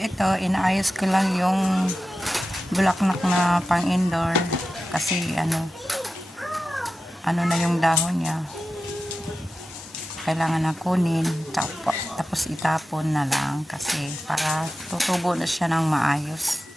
Ito, inaayos ko lang yung bulaklak na pang indoor kasi ano na yung dahon niya. Kailangan na kunin tapos itapon na lang kasi para tutubo na siya ng maayos.